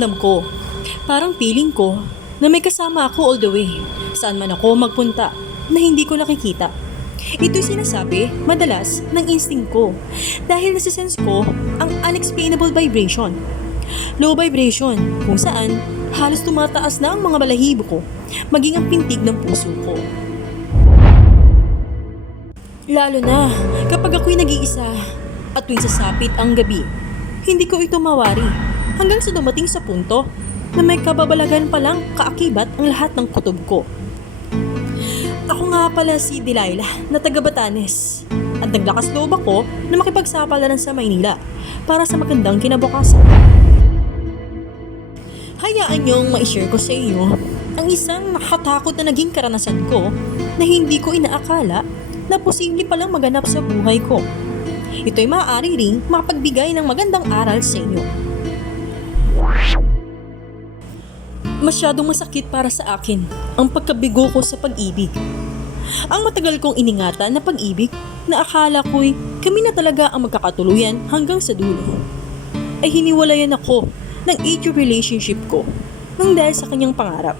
pakiramdam ko. Parang feeling ko na may kasama ako all the way. Saan man ako magpunta na hindi ko nakikita. Ito'y sinasabi madalas ng instinct ko dahil nasisense ko ang unexplainable vibration. Low vibration kung saan halos tumataas na ang mga balahibo ko maging ang pintig ng puso ko. Lalo na kapag ako'y nag-iisa at tuwing sasapit ang gabi, hindi ko ito mawari hanggang sa dumating sa punto na may kababalagan palang kaakibat ang lahat ng kutob ko. Ako nga pala si Delilah na taga Batanes at naglakas loob ako na makipagsapalaran sa Maynila para sa magandang kinabukasan. Hayaan niyong ma-share ko sa iyo ang isang nakakatakot na naging karanasan ko na hindi ko inaakala na posible palang maganap sa buhay ko. Ito'y maaari ring makapagbigay ng magandang aral sa inyo. Masyadong masakit para sa akin ang pagkabigo ko sa pag-ibig. Ang matagal kong iningatan na pag-ibig na akala ko'y kami na talaga ang magkakatuluyan hanggang sa dulo, ay hiniwalayan ako ng 8-year relationship ko nang dahil sa kanyang pangarap.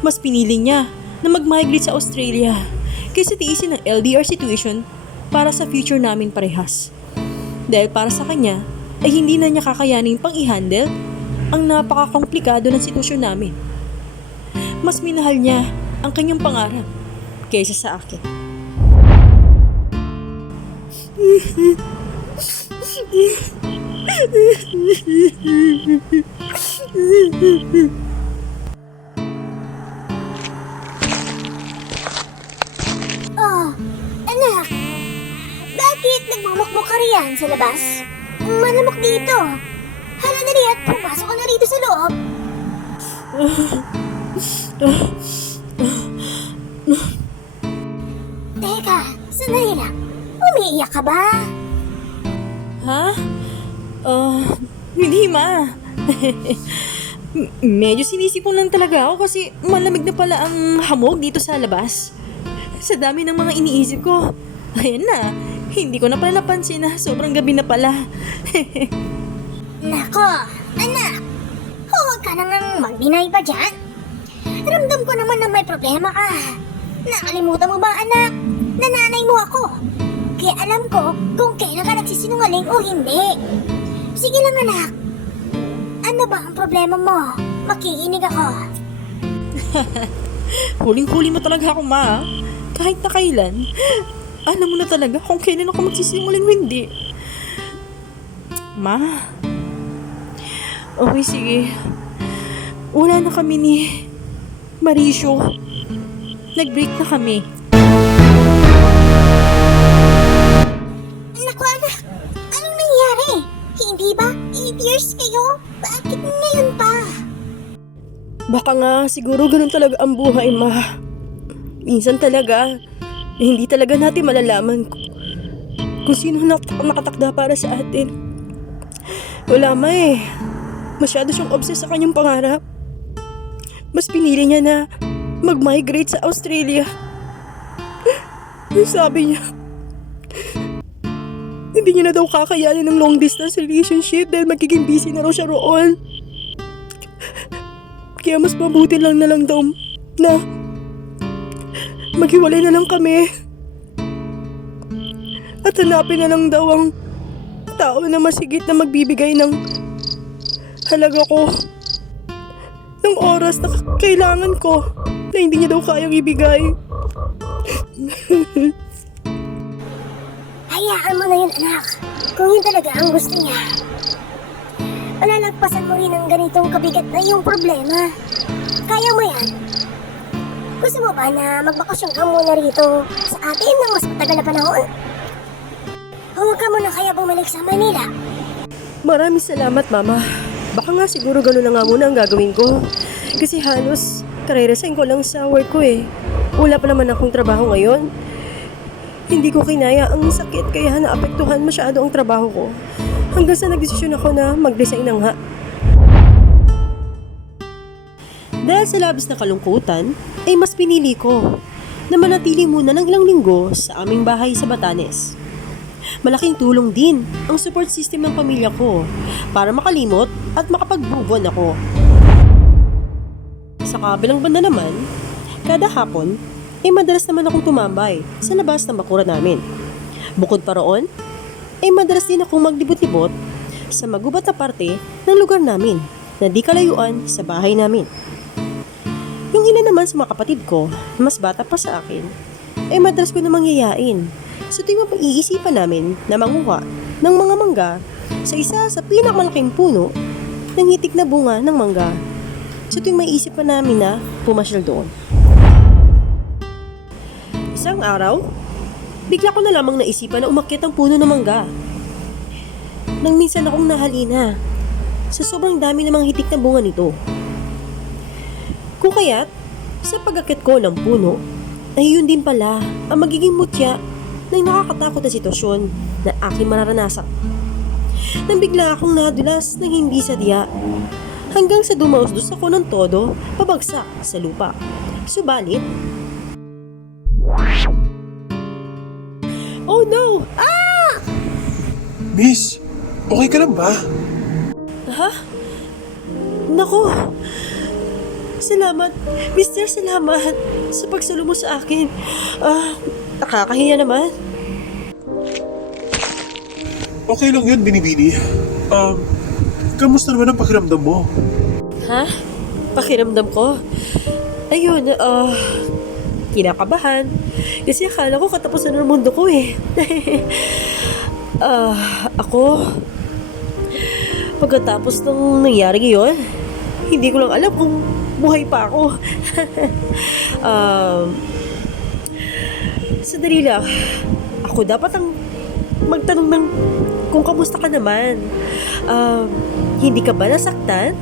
Mas pinili niya na mag-migrate sa Australia kaysa tiisin ang LDR situation para sa future namin parehas. Dahil para sa kanya ay hindi na niya kakayanin pang i-handle ang napaka-komplikado ng sitwasyon namin. Mas minahal niya ang kanyang pangarap kaysa sa akin. Oh, anak. Bakit nagmumukmuk ka riyan sa labas? Malamok dito. Hala dali at pumasok ka na rito sa loob. Teka, sandali lang. Umiiyak ka ba? Ha? Hindi ma. Medyo sinisipon lang talaga ako kasi malamig na pala ang hamog dito sa labas. Sa dami ng mga iniisip ko. Ayan na, hindi ko na pala napansin na sobrang gabi na pala. Nako, anak. Huwag ka nang mag-deny pa dyan. Ramdam ko naman na may problema ka. Nakalimutan mo ba, anak? Nananay mo ako. Kaya alam ko kung kailan ka nagsisinungaling o hindi. Sige lang, anak. Ano ba ang problema mo? Makikinig ako. Huling-huli mo talaga ako ma. Kahit na kailan. Alam mo na talaga kung kailan ako magsisinungaling o hindi. Ma? Okay, sige. Wala na kami ni Mauricio. Nag-break na kami. Naku, anak. Anong nangyari? Hindi ba 8 years kayo? Bakit ngayon pa? Baka nga siguro ganun talaga ang buhay, ma. Minsan talaga, hindi talaga natin malalaman kung sino nakatakda para sa atin. Wala ma eh. Masyado siyang obsessed sa kanyang pangarap. Mas pinili niya na mag-migrate sa Australia. Sabi niya, hindi niya na daw kakayanin ng long distance relationship dahil magiging busy na raw siya roon. Kaya mas mabuti lang na lang daw na maghiwalay na lang kami. At hanapin na lang daw ang tao na masigit na magbibigay ng halaga ko, ng oras na kailangan ko na hindi niya daw kayang ibigay. Hayaan mo na yun, anak. Kung yun talaga ang gusto niya. Palalagpasan mo rin ang ganitong kabigat na yung problema. Kaya mo yan. Gusto mo ba na magbakasyon ka muna rito sa atin ng mas matagal na panahon? Huwag ka muna kaya bumalik sa Manila. Maraming salamat, Mama. Baka nga siguro gano'n na nga muna ang gagawin ko. Kasi halos kareresign ko lang sa work ko eh. Wala pa naman akong trabaho ngayon. Hindi ko kinaya ang sakit kaya naapektuhan masyado ang trabaho ko. Hanggang sa nagdesisyon ako na mag-resign na nga. Dahil sa labis na kalungkutan, ay mas pinili ko na manatili muna ng ilang linggo sa aming bahay sa Batanes. Malaking tulong din ang support system ng pamilya ko para makalimot at makapag-move on ako. Sa kabilang banda naman, kada hapon, madalas naman akong tumambay sa labas ng bakura namin. Bukod pa roon, madalas din akong maglibot-libot sa magubat na parte ng lugar namin na di kalayuan sa bahay namin. Yung ilan naman sa mga kapatid ko, mas bata pa sa akin, madalas ko namang yayain sa tuwing mapag-iisipan namin na manguha ng mga mangga sa isa sa pinakamalaking puno ng hitik na bunga ng mangga sa tuwing may isip pa namin na pumasyal doon. Isang araw, bigla ko na lamang naisipan na umakyat ang puno ng mangga. Nang minsan akong nahalina sa sobrang dami ng mga hitik na bunga nito. Kung kaya't, sa pag-akyat ko ng puno, ay yun din pala ang magiging mutya ng nakakatakot na sitwasyon na aking mararanasan. Nang bigla akong nadulas ng hindi sadya, hanggang sa dumausdos ako ng todo pabagsak sa lupa. Subalit, oh no! Miss, okay ka lang ba? Ha? Nako! Salamat, Mister, salamat sa pagsalo mo sa akin. Nakakahiya naman. Okay lang yun, Binibini. Kamusta naman ang pakiramdam mo? Ha? Pakiramdam ko? Ayun, kinakabahan. Kasi akala ko katapusan ng mundo ko eh. Ako, pagkatapos ng nangyari ngayon, hindi ko lang alam kung buhay pa ako. Sandali lang. Ako dapat ang magtanong ng kung kamusta ka naman. Hindi ka ba nasaktan?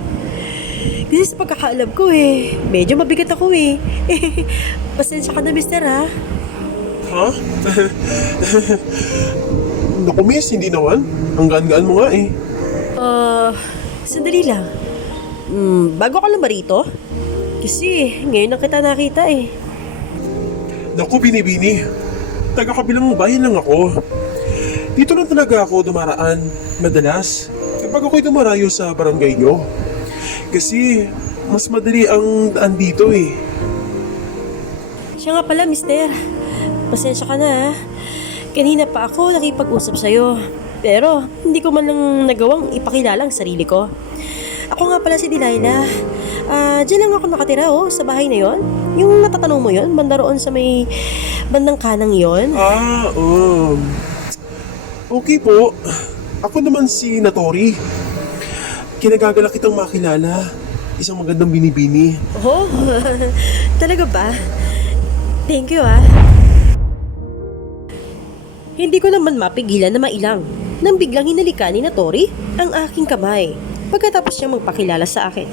Kasi sa pagkakaalam ko eh, medyo mabigat ako eh. Pasensya ka na, mister, ha? Ha? Naku, miss, hindi naman. Ang gaan-gaan mo nga eh. Sandali lang. Bago ka lang ba rito? Kasi ngayon lang kita nakita eh. Naku, Binibini. Taga-kabilang bayan lang ako. Dito lang talaga ako dumaraan madalas kapag ako'y dumarayo sa barangay nyo. Kasi mas madali ang daan dito eh. Siya nga pala, mister. Pasensya ka na, ha? Kanina pa ako nakipag-usap sa'yo. Pero hindi ko man lang nagawang ipakilala ang sarili ko. Ako nga pala si Delilah. Diyan lang ako nakatira sa bahay na yon. Yung natatanong mo yon, banda roon sa may bandang kanang yon. Okay po. Ako naman si Natori. Kinagagalak kitang makilala. Isang magandang Binibini. Oh, talaga ba? Thank you, ah. Hindi ko naman mapigilan na mailang nang biglang hinalikan ni Natori ang aking kamay pagkatapos niya magpakilala sa akin.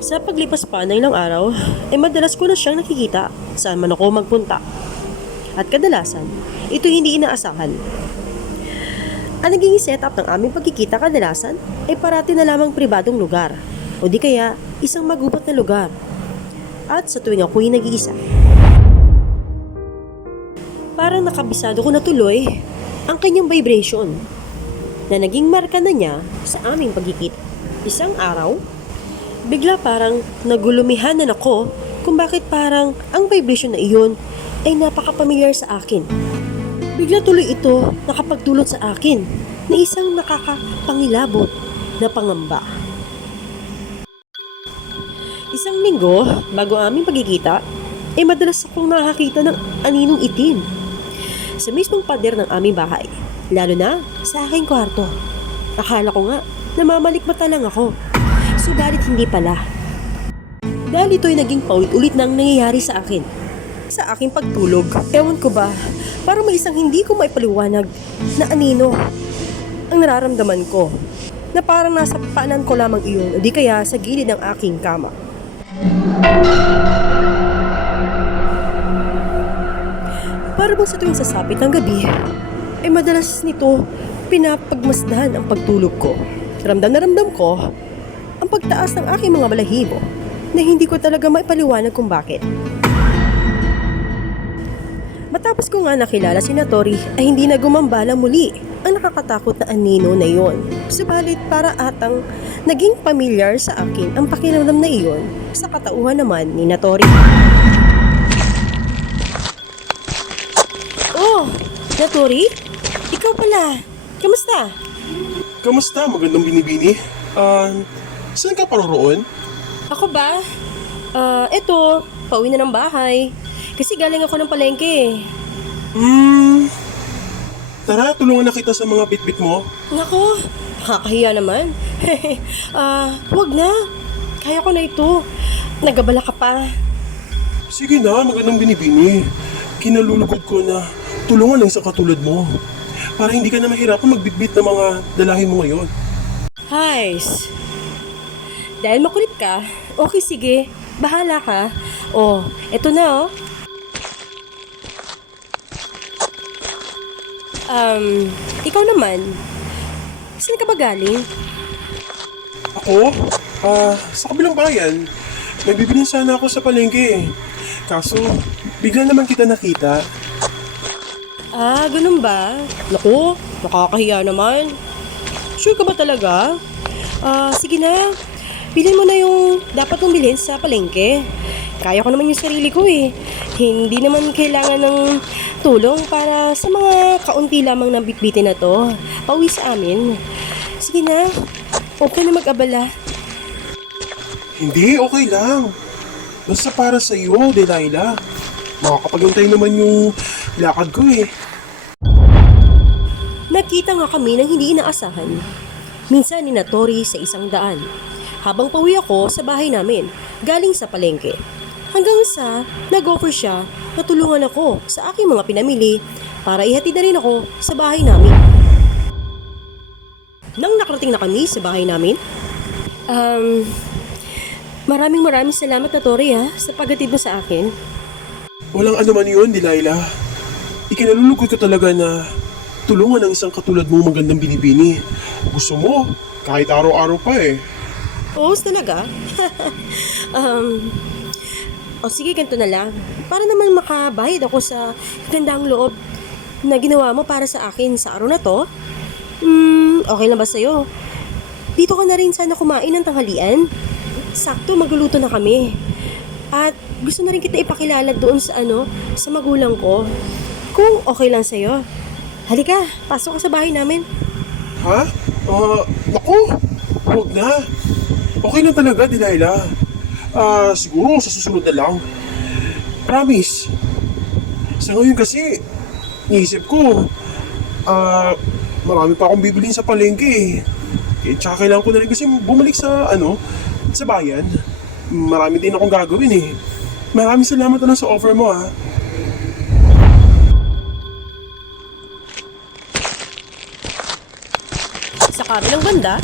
Sa paglipas pa ng ilang araw, madalas ko na siyang nakikita saan man ako magpunta. At kadalasan, ito hindi inaasahan. Ang naging setup ng aming pagkikita kadalasan ay parati na lamang pribadong lugar o di kaya isang magubat na lugar. At sa tuwing ako'y nag-iisa, parang nakabisado ko na tuloy ang kanyang vibration na naging marka na niya sa aming pagkikita. Isang araw, bigla parang nagulumihanan ako kung bakit parang ang vibration na iyon ay napaka-pamilyar sa akin. Bigla tuloy ito nakapagdulot sa akin na isang nakakapangilabot na pangamba. Isang linggo bago aming pagkikita, madalas akong nakakita ng aninong itim sa mismong pader ng aming bahay, lalo na sa aking kwarto. Akala ko nga namamalikmata lang ako, subalit hindi pala. Dahil ito'y naging paulit-ulit nang nangyayari sa akin, sa aking pagtulog. Ewan ko ba, parang may isang hindi ko maipaliwanag na anino ang nararamdaman ko, na parang nasa paanan ko lamang iyon o di kaya sa gilid ng aking kama. Para bang sa tuwing sasapit ng gabi, madalas nito pinapagmasdahan ang pagtulog ko. Ramdam na ramdam ko ang pagtaas ng aking mga balahibo na hindi ko talaga maipaliwanag kung bakit. Matapos ko nga nakilala si Tori ay hindi na gumambala muli ang nakakatakot na anino na iyon. Subalit para atang naging pamilyar sa akin ang pakiramdam na iyon sa katauhan naman ni Tori. Oh, Tori? Ikaw pala. Kamusta? Kamusta? Magandang binibini. Saan ka paroroon? Ako ba? Eto, pauwi na ng bahay. Kasi galing ako ng palengke. Tara, tulungan na kita sa mga bitbit mo. Nako, nakakahiya naman. Wag na. Kaya ko na ito. Nagabala ka pa. Sige na, magandang binibini. Kinalulugod ko na tulungan ng isang katulad mo. Para hindi ka na mahirapan magbitbit ng mga dalahin mo ngayon. Hays. Dahil makulit ka, okay sige, bahala ka. Oh, eto na oh. Ikaw naman, saan ka ba galing? Ako? Sa kabilang bayan. May bibilin sana ako sa palengke. Kaso, bigla naman kita nakita. Ganun ba? Naku, nakakahiya naman. Sure ka ba talaga? Sige na. Bilhin mo na yung dapat mong bilhin sa palengke. Kaya ko naman yung sarili ko eh. Hindi naman kailangan ng tulong para sa mga kaunti lamang na bitbitin na to. Pauwi sa amin. Sige na. Huwag ka na mag-abala. Hindi, okay lang. Basta para sa iyo, Delilah. Makakapaghintay naman yung lakad ko eh. Nakita nga kami ng hindi inaasahan. Minsan ni Tori sa isang daan. Habang pauwi ako sa bahay namin, galing sa palengke. Hanggang sa nag-offer siya na tulungan ako sa aking mga pinamili para ihatid na rin ako sa bahay namin. Nang nakarating na kami sa bahay namin, maraming salamat na Tori sa paghatid mo sa akin. Walang anuman yun, Delilah. Ikinalulugod ko talaga na tulungan ng isang katulad mo magandang binibini. Gusto mo, kahit araw-araw pa eh. Oo, talaga? Sige, ganito na lang. Para naman makabayad ako sa gandang loob na ginawa mo para sa akin sa araw na to. Okay lang ba sa'yo? Dito ka na rin sana kumain ng tanghalian. Sakto, magluluto na kami. At gusto na rin kita ipakilala doon sa sa magulang ko. Kung okay lang sa'yo. Halika, pasok ka sa bahay namin. Ha? Naku, huwag na. Okay na talaga, Delilah. Siguro sa susunod na lang. Promise. Sa ngayon kasi, niisip ko, marami pa akong bibilin sa palengke eh. Tsaka kailangan ko na rin kasi bumalik sa sa bayan. Marami din akong gagawin eh. Maraming salamat na sa offer mo ha. Sa kabilang banda,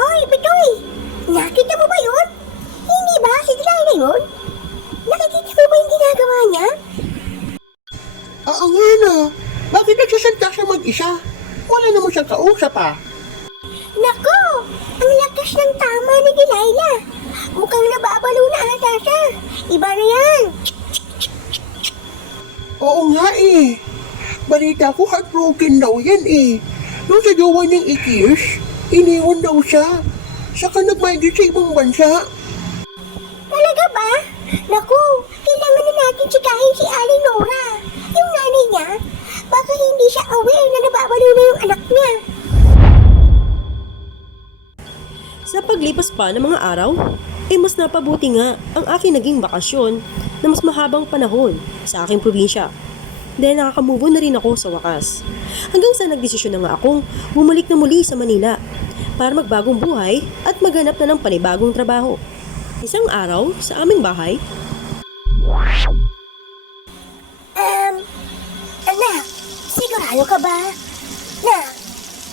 Hoy, Bitoy! Nakita mo ba yun? Hindi ba si Delilah yun? Nakikita mo ba yung ginagawa niya? Oo nga na. Bakit nagsasalita siya mag-isa? Wala naman siyang kausap Nako! Ang lakas ng tama ni Delilah! Mukhang nababalo na ata siya! Iba na yan! Oo nga eh. Balita ko heartbroken daw yan eh. Nung sa jowa niyang ikiyos, iniwan daw siya. Saka nag-migrate sa ibang bansa. Talaga ba? Naku! Kailangan na natin tsikahin si Aling Nora! Yung nanay niya! Baka hindi siya aware na nababalo na yung anak niya! sa paglipas pa ng mga araw, mas napabuti nga ang aking naging bakasyon na mas mahabang panahon sa aking probinsya. Dahil nakaka-move on na rin ako sa wakas. Hanggang sa nagdesisyon na nga akong bumalik na muli sa Manila para magbagong buhay at maghanap na ng panibagong trabaho. Isang araw sa aming bahay, Anak, sigurado ka ba na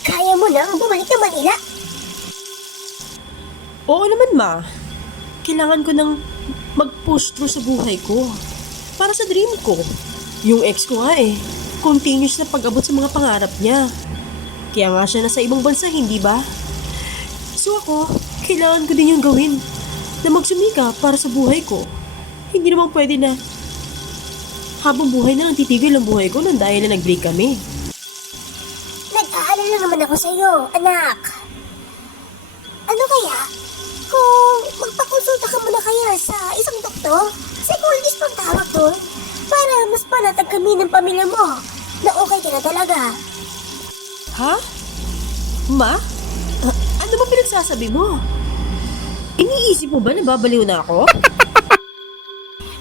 kaya mo nang bumalik ng Manila? oo naman ma, kailangan ko nang mag-push through sa buhay ko para sa dream ko. Yung ex ko nga continuous na pag-abot sa mga pangarap niya. Kaya nga siya nasa ibang bansa, hindi ba? So ako, kailangan ko din yung gawin na magsumika para sa buhay ko. Hindi naman pwede na habang buhay na ang titigil ang buhay ko nang dahil na nag-break kami. Nag-aalala naman ako sa'yo, anak. Ano kaya? Kung magpakonsulta ka muna kaya sa isang doktor, psychologist pang tawag doon, para mas panatag kami ng pamilya mo na okay ka na talaga. Ha? Ma? Ano ba pinagsasabi mo? Iniisip mo ba na babaliw na ako?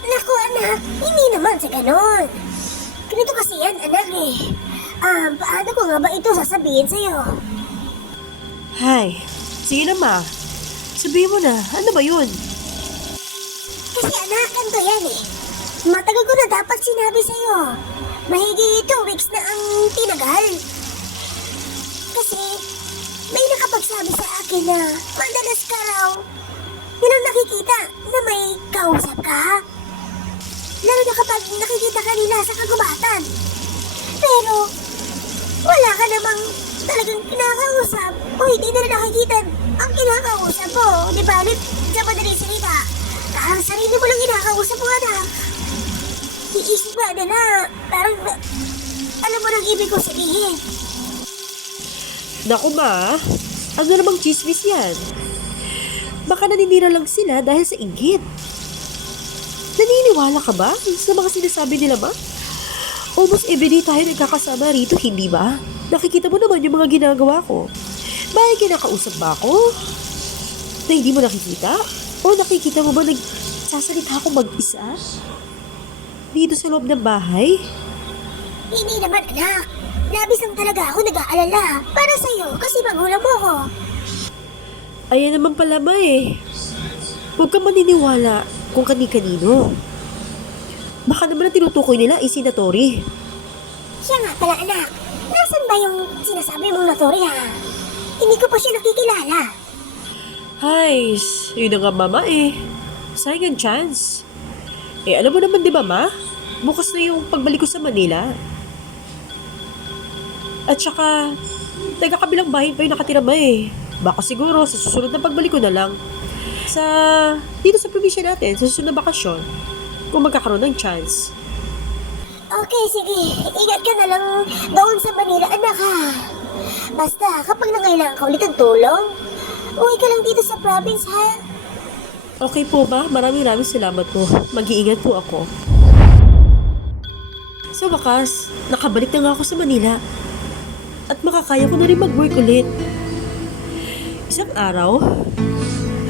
Naku anak, hindi naman sa ganon. Ganito kasi yan anak eh. Paano ko nga ba ito sasabihin sa'yo? Hay, sige na ma. Sabihin mo na, ano ba yun? Kasi anak, ganito yan eh. Matagal ko na dapat sinabi sa'yo. Mahigit 2 weeks na ang tinagal. Kasi may nakapagsabi sa akin na madalas ka raw yun ang nakikita na may kausap ka. Lalo na kapag nakikita ka nila sa kagubatan. Pero wala ka namang talagang kinakausap o hindi na nakikita ang kinakausap mo. Di ba? Sa madaling salita, parang sarili mo lang kinakausap mo anak. Iisip ba na parang alam mo nang ibig ko sabihin. Naku ma, ano namang chismis yan? Baka naninira lang sila dahil sa inggit. Naniniwala ka ba sa mga sinasabi nila ba? Almost everyday tayo nagkakasama rito, hindi ba? Nakikita mo naman yung mga ginagawa ko. May kinakausap ba ako? Na hindi mo nakikita? O nakikita mo ba nagsasalita ako mag-isa? Dito sa loob ng bahay? Hindi naman anak. Labis lang talaga ako nag-aalala para sa'yo kasi magulang mo ko. Ayan naman pala ma eh. Huwag kang maniniwala kung kani-kanino. Baka naman ang tinutukoy nila ay si Natori. Siya nga pala anak. Nasaan ba yung sinasabi mong Natori ha? Hindi ko pa siya nakikilala. Hay, yun na nga mama eh. Sayang ang chance. Eh alam mo naman di ba ma? Bukas na yung pagbalik ko sa Manila. At saka, taga-kabilang bahay pa yung nakatira ma eh. Baka siguro sa susunod na pagbalik ko na lang. Dito sa probinsya natin, sa susunod na bakasyon. Kung magkakaroon ng chance. Okay, sige. Ingat ka na lang doon sa Manila, anak ha. Basta, kapag nangailangan ka ulit ng tulong, uwi ka lang dito sa province ha. Okay po ba? Maraming salamat po. Mag-iingat po ako. Sa wakas, nakabalik na nga ako sa Manila. At makakaya ko na rin mag-work ulit. Isang araw,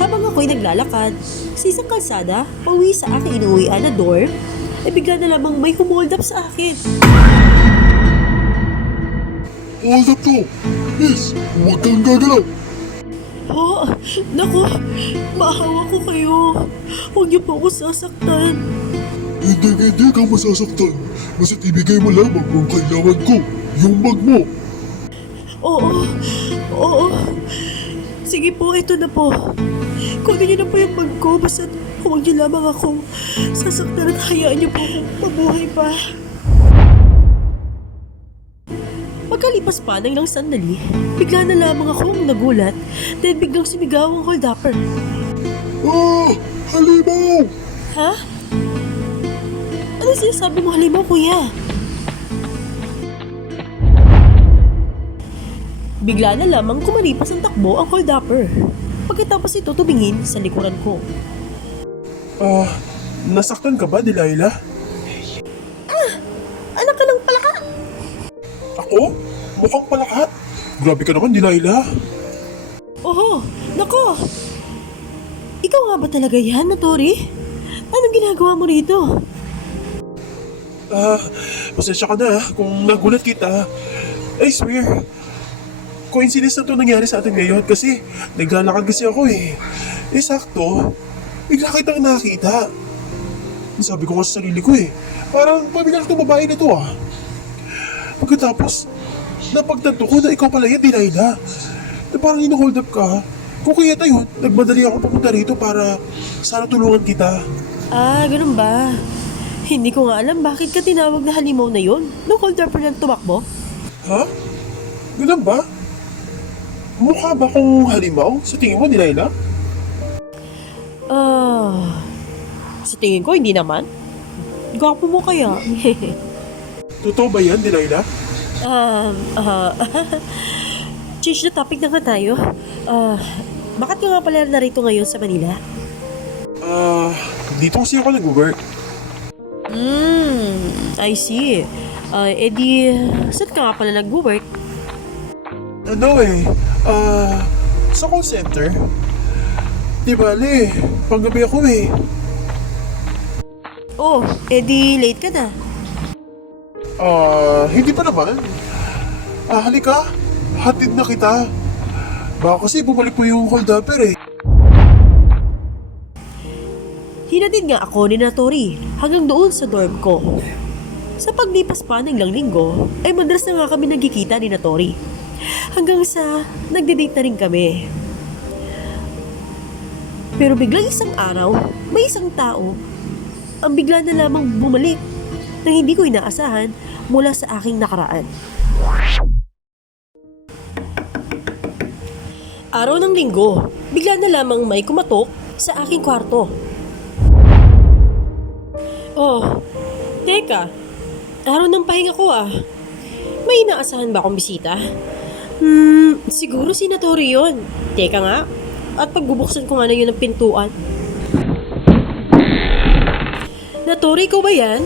habang ako'y naglalakad sa isang kalsada, pauwi sa aking inuwian na dorm, ay bigla na lamang may humold up sa akin. Hold up to! Miss, huwag kang gagalaw! Oh, naku, maahawa ko kayo. Huwag niyo po ako sasaktan. Hindi ka masasaktan. Basta't ibigay mo lamang kung kailangan ko, yung bag mo. Oo. Sige po, ito na po. Kunin niyo na po yung bag ko, basta huwag niyo lamang akong sasaktan at hayaan niyo po akong mabuhay pa. Pagkalipas pa ng ilang sandali, bigla na lamang akong nagulat dahil biglang sumigaw ang hold-upper. Ah! Halimaw! Ha? Ano sinasabi mo, halimaw, kuya? Bigla na lamang kumaripas ang takbo ang hold-upper. Pagkatapos ito tumingin sa likuran ko. Nasaktan ka ba, Delilah? Anak ka ng palaka! Ako? Mukhang palakat. Grabe ka naman, Delilah. Oho, nako! Ikaw nga ba talaga yan, Natori? Anong ginagawa mo rito? Pasensya ka na kung nagulat kita. I swear, coincidence na ito nangyari sa atin ngayon kasi naglalakad kasi ako eh. Sakto, bigla kitang nakita. Sabi ko nga sa sarili ko eh, parang pabilang itong babae na ito ah. Pagkatapos, napagtanto ko na ikaw pala yan, Delilah. Na parang ino-hold up ka. Kung kaya tayo, nagmadali ako papunta rito para sana tulungan kita. Ganun ba? Hindi ko nga alam bakit ka tinawag na halimaw na yun nung hold-upper ng tumakbo. Ha? Ganun ba? Mukha ba akong halimaw? Sa tingin mo, Delilah? Sa tingin ko, hindi naman. Gwapo mo kaya. Totoo ba yan, Delilah? Change the topic na nga tayo. Bakit ka nga pala narito ngayon sa Manila? Dito kasi ako nag-work. I see. Edi, saan ka nga pala nag-work? Sa call center. Di bale, panggabi ako eh. Oh, edi late ka na. Hindi pa naman. Halika, hatid na kita. Baka kasi bumalik po yung hold upper eh. Hinatid nga ako ni Tori hanggang doon sa dorm ko. Sa paglipas pa ng ilang linggo, ay madalas na nga kami nagkikita ni Tori. Hanggang sa nagde-date na rin kami. Pero biglang isang araw, may isang tao ang bigla na lamang bumalik na hindi ko inaasahan mula sa aking nakaraan. Araw ng linggo, bigla na lamang may kumatok sa aking kwarto. Oh, teka. Araw ng pahinga ko ah. May inaasahan ba akong bisita? Siguro si Tori yun. Teka nga. At pagbubuksan ko nga na yun ang pintuan. Tori, ikaw ba yan?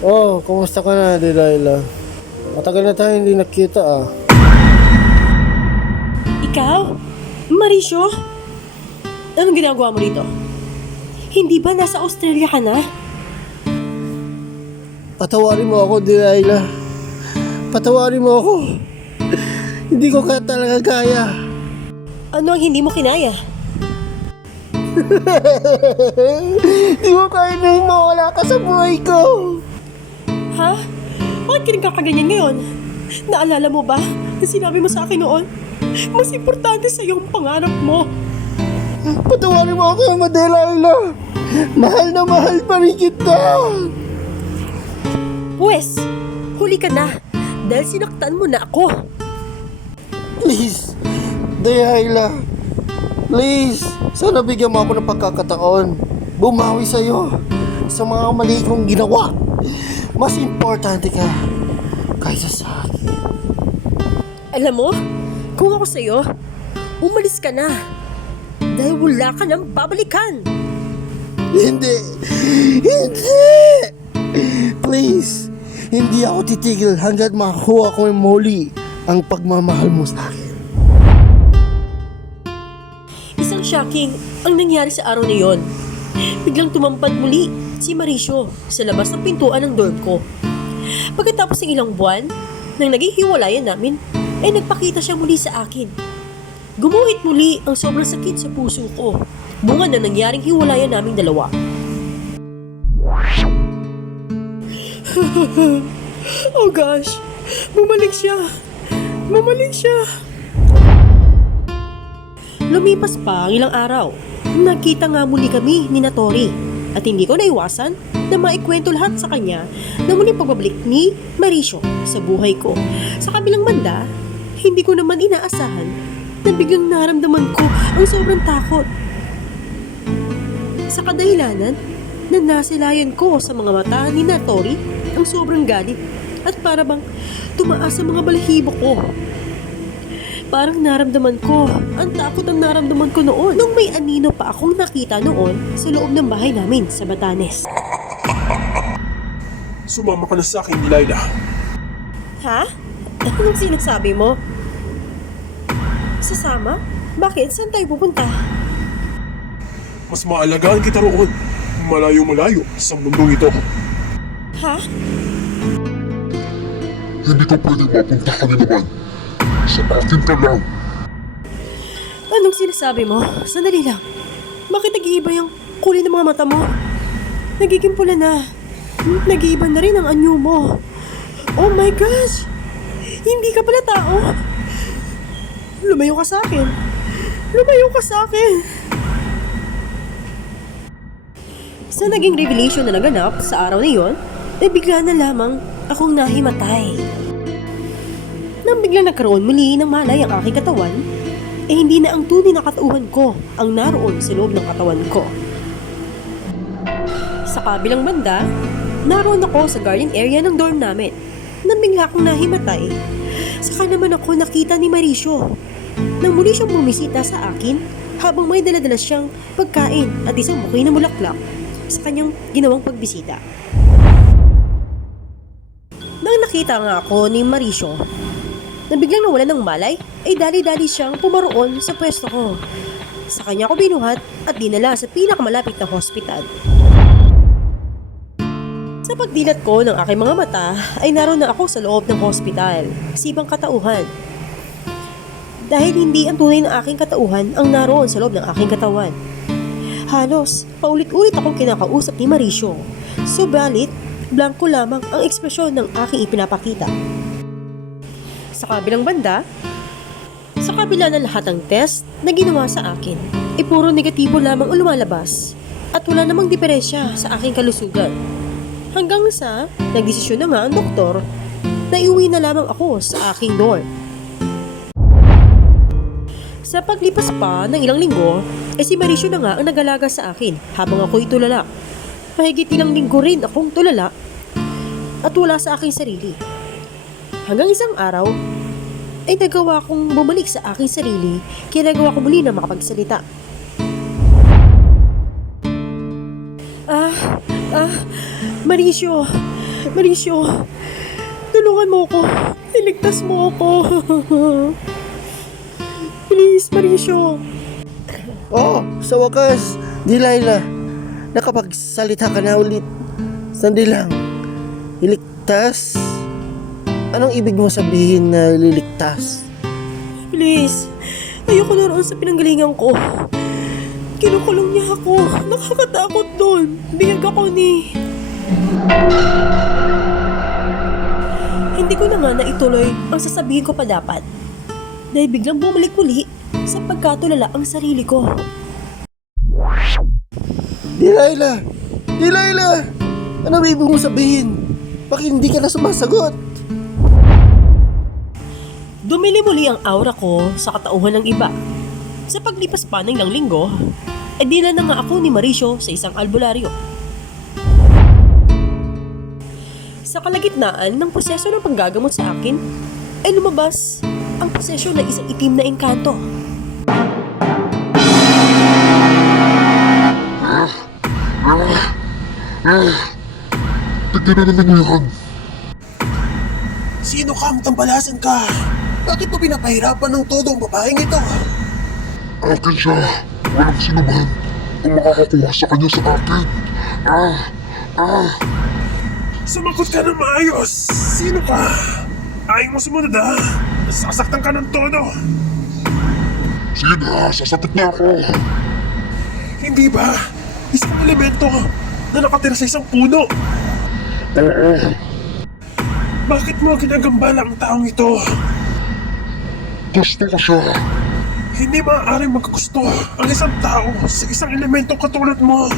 Oh, kumusta ka na, Delilah? Matagal na tayo hindi nakita ah. Ikaw? Marisyo? Anong ginagawa mo rito? Hindi ba nasa Australia ka na? Patawarin mo ako, Delilah. Patawarin mo ako. Hindi ko talaga kaya. Ano ang hindi mo kinaya? Hindi ko kaya nang mawala ka sa buhay ko. Ha? Bakit ka nagkakaganyan ngayon? Naalala mo ba na sinabi mo sa akin noon? Mas importante sa iyong pangarap mo. Patawarin mo ako, Delilah. Mahal na mahal pa rin kita. Pwes, huli ka na dahil sinaktan mo na ako. Please, Delilah. Please, sana bigyan mo ako ng pagkakataon. Bumawi sa'yo sa mga mali kong ginawa. Mas importante ka kaysa sa akin. Alam mo, kung ako sa'yo, umalis ka na. Dahil wala ka nang babalikan. Hindi! Hindi! Please, hindi ako titigil hanggat makakuha ko muli ang pagmamahal mo sa akin. Isang shocking ang nangyari sa araw na yon. Biglang tumampad muli si Mauricio sa labas ng pintuan ng dorm ko. Pagkatapos ng ilang buwan, nang naging hiwalayan namin, ay nagpakita siya muli sa akin. Gumuhit muli ang sobrang sakit sa puso ko, bunga na nangyaring hiwalayan naming dalawa. Oh gosh, bumalik siya. Bumalik siya. Lumipas pa ang ilang araw. Nagkita nga muli kami ni Tori at hindi ko naiwasan na maikwento lahat sa kanya na muling pagbabalik ni Mauricio sa buhay ko. Sa kabilang banda, hindi ko naman inaasahan na biglang naramdaman ko ang sobrang takot. Sa kadahilanan na nasilayan ko sa mga mata ni Tori ang sobrang galit at para bang tumaas sa mga balahibo ko. Parang naramdaman ko ang takot ang naramdaman ko noon nung may anino pa akong nakita noon sa loob ng bahay namin sa Batanes. Sumama ka na sa akin, Delilah. Ha? Anong sinasabi mo? Sasama? Bakit? Saan tayo pupunta? Mas maalagaan kita roon. Malayo-malayo sa mundong ito. Ha? Hindi ka pwede mapunta ka na naman. Sa akin ka lang. Anong sinasabi mo? Sandali lang. Bakit nag-iiba yung kulay ng mga mata mo? Nagiging pula na. Nag-iiba na rin ang anyo mo. Oh my gosh! Hindi ka pala tao. Lumayo ka sa akin. Lumayo ka sa akin. Sa naging revelation na naganap sa araw na yon, ay bigla na lamang akong nahimatay. Nang biglang nagkaroon muli ng malay ang aking katawan, eh hindi na ang tunay na katauhan ko ang naroon sa loob ng katawan ko. Sa kabilang banda, naroon ako sa garden area ng dorm namin nang bigla akong nahimatay. Saka naman ako nakita ni Mauricio nang muli siyang bumisita sa akin habang may daladala siyang pagkain at isang bouquet na bulaklak sa kanyang ginawang pagbisita. Nang nakita nga ako ni Mauricio na biglang nawalan ng malay, ay dali-dali siyang pumaroon sa pwesto ko. Sa kanya ko binuhat at dinala sa pinakamalapit na hospital. Sa pagdilat ko ng aking mga mata ay naroon na ako sa loob ng hospital, sibang katauhan. Dahil hindi ang tunay na aking katauhan ang naroon sa loob ng aking katawan. Halos, paulit-ulit akong kinakausap ni Mauricio. Subalit, blanko lamang ang ekspresyon ng aking ipinapakita. Sa kabilang banda, sa kabila ng lahat ng test na ginawa sa akin, puro negatibo lamang ang lumalabas at wala namang diferensya sa aking kalusugan. Hanggang sa nagdesisyon na nga ang doktor na iuwi na lamang ako sa aking dorm. Sa paglipas pa ng ilang linggo, si Mauricio na nga ang nag-alaga sa akin habang ako'y tulala. Mahigit ilang linggo rin akong tulala at wala sa aking sarili. Hanggang isang araw, ay nagawa kong bumalik sa aking sarili kaya nagawa ko muli na makapagsalita. Mauricio, tulungan mo ako. Iligtas mo ako. Please, Mauricio. Oh, sa wakas, Delilah, nakapagsalita ka na ulit. Sandi lang. Iligtas? Anong ibig mo sabihin na liligtas? Please, ayoko na roon sa pinanggalingan ko. Kinukulong niya ako. Nakakatakot doon. Biyag ako ni... Hindi ko na nga naituloy ang sasabihin ko pa dapat. Dahil biglang bumalik uli sa pagkatulala ang sarili ko. Delilah! Delilah! Ano ibig mo sabihin? Bakit hindi ka na sumasagot? Dumili muli ang aura ko sa katauhan ng iba. Sa paglipas pa ng ilang linggo, dila na nga ako ni Mauricio sa isang albularyo. Sa kalagitnaan ng proseso ng panggagamot sa akin, ay lumabas ang proseso ng isang itim na engkanto. Tignan na mo yan. Sino ka? Tambalasan ka. Bakit mo pinapahirapan ng todo ang babaeng ito? Akin siya. Walang sino man ang makakakuha sa kanya sa akin. Sumagot ka ng maayos! Sino ka? Ayaw mo sumunod ha? Sasaktan ka ng todo! Sige na, sasagot na ako. Hindi ba? Isang elemento na nakatira sa isang puno! Oo, Bakit mo ginagambala ang taong ito? gusto ko siya. Hindi maaaring magkagusto ang isang tao sa isang elementong katulad mo.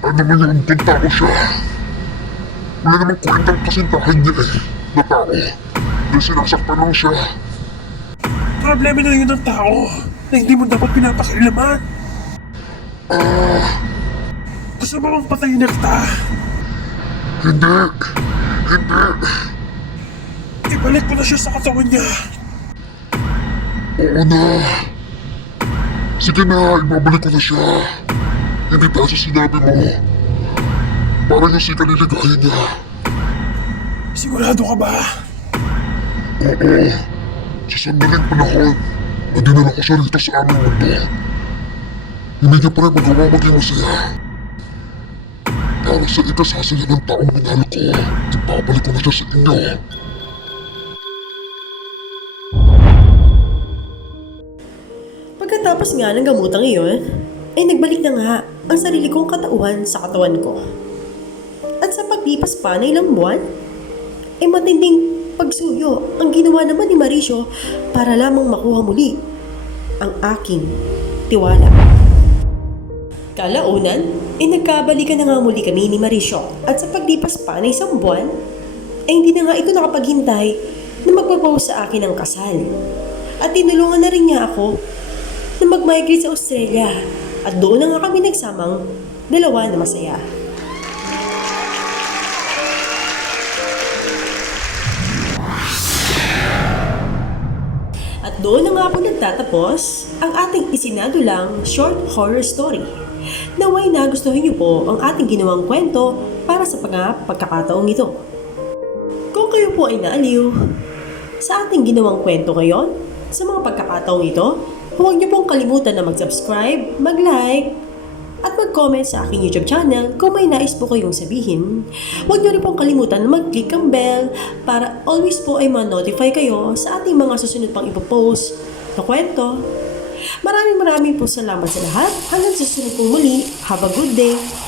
Ano man yung punta ko siya. Wala namang kwentang kasintahan niya na tao. Dahil sinasaktan lang siya. Problema na yun ng tao na hindi mo dapat pinapakialaman. Gusto mo bang patayin na kita? Hindi. Ibalik mo na siya sa katawan niya. Oo na. Sige na, ibabalik ko na siya. Hindi dahil sa sinabi mo. Parang yung sika niligahin niya. Sigurado ka ba? Oo. Sa sandaling panahon na dinala ko siya rito sa aming mundo. Hindi niya pa rin magawa maging masaya. Para sa ikasasaya ng taong minahal ko, ibabalik ko na siya sa inyo. Pagkatapos nga ng gamutang iyon, ay nagbalik na nga ang sarili kong katauhan sa katawan ko. At sa paglipas pa ng ilang buwan, ay matinding pagsuyo ang ginawa naman ni Mauricio para lamang makuha muli ang aking tiwala. Kalaunan, ay nagkabalikan na nga muli kami ni Mauricio at sa paglipas pa ng isang buwan, ay hindi na nga ito nakapaghintay na magpapose sa akin ang kasal. At tinulungan na rin niya ako na mag-migrate sa Australia At doon na nga kami nagsamang dalawa na masaya. At doon na nga po nagtatapos ang ating isinadulang short horror story. Naway nagustuhan niyo po ang ating ginawang kwento para sa pagkakataong ito. Kung kayo po ay naaliw sa ating ginawang kwento ngayon, sa mga pagkakataong ito, huwag niyo pong kalimutan na mag-subscribe, mag-like, at mag-comment sa aking YouTube channel kung may nais po kayong sabihin. Huwag niyo rin pong kalimutan na mag-click ang bell para always po ay ma-notify kayo sa ating mga susunod pang ipopost na kwento. Maraming po salamat sa lahat. Hanggang sa susunod pong muli. Have a good day!